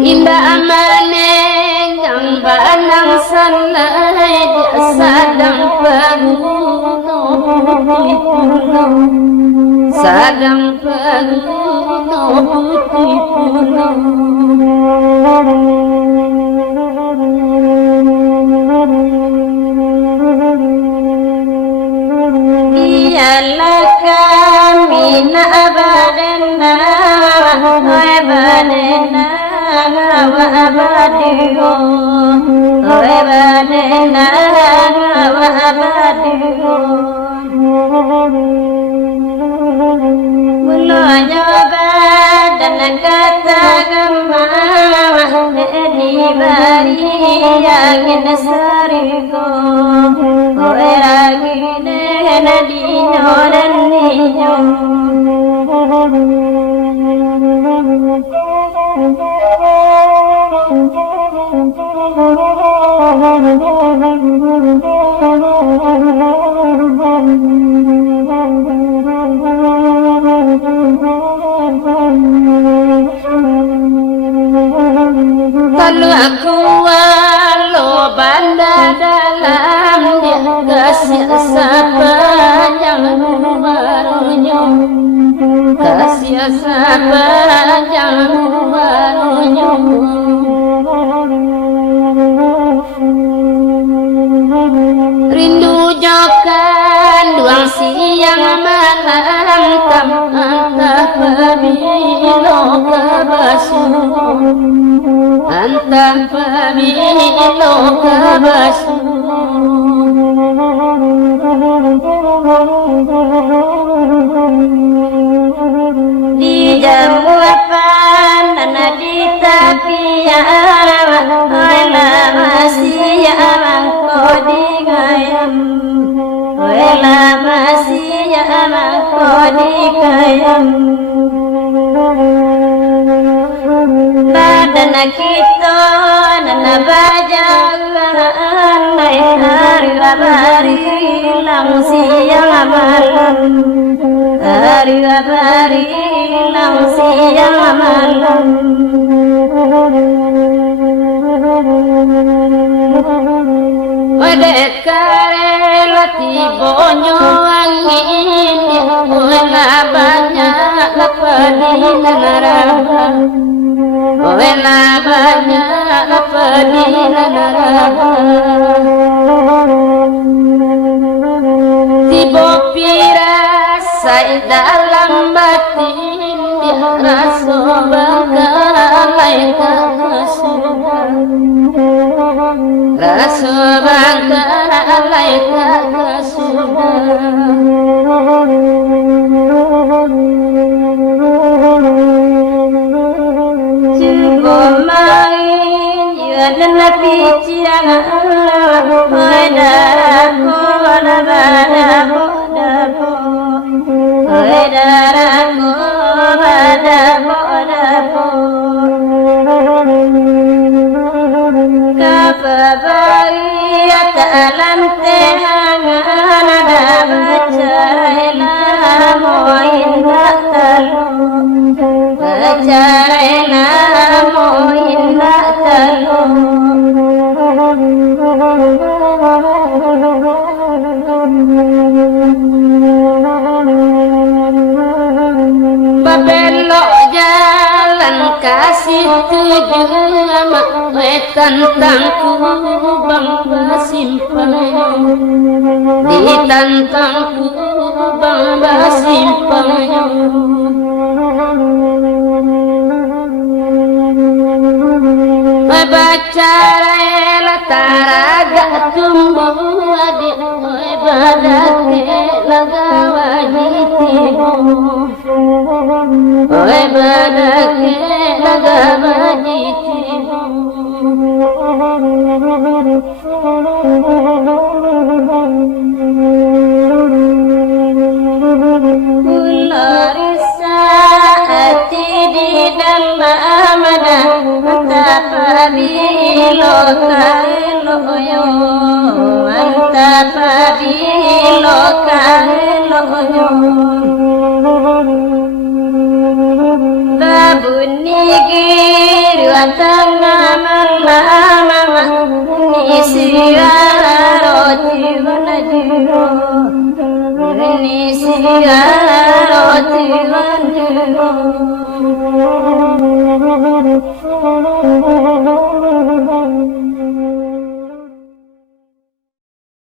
Indah amane yang banang sanai dia sadang paguno putih pulau sadang paguno putih pulau dialah kami na abadana abadana wa abadiho abadana wa abadiho mulanya badana kata gama di bari yang sarigo eragine nadinyo nadinyo kalau aku walau banda dalam dia kasih sepanjang barunya kasih sepanjang barunya rindu jokan duang siang malam antah pabilo kabasuh antah pabilo kabasuh di jamu panan di tapian wala masih amangko di gayam wala masih amangko di gayam badan kita nana bajangan hari labari lang siang malam hari labari lang siang malam Wadek karela tibonyo angin wala banyak lapadi naraba wala banyak lapadi naraba tibo pirasa dalam batin dia raso bagai kasuhan raso bagai kasuhan main yuan nabi ciangan ada kola badapo dapo ada ko badapo dapo kapabai atalan tehangan ada bacaila moin talon bacaila moin talon babelok jalan kasih tujuan tentangku bang basimpang ditantangku bang basimpang baca rela taraga tumbuh adik badake lagawajitimu oi badake lagawajitimu kaeloyo anta pabilo kaeloyo babunigir watanga mama nisiraroti vanajiro nisiraroti vanajiro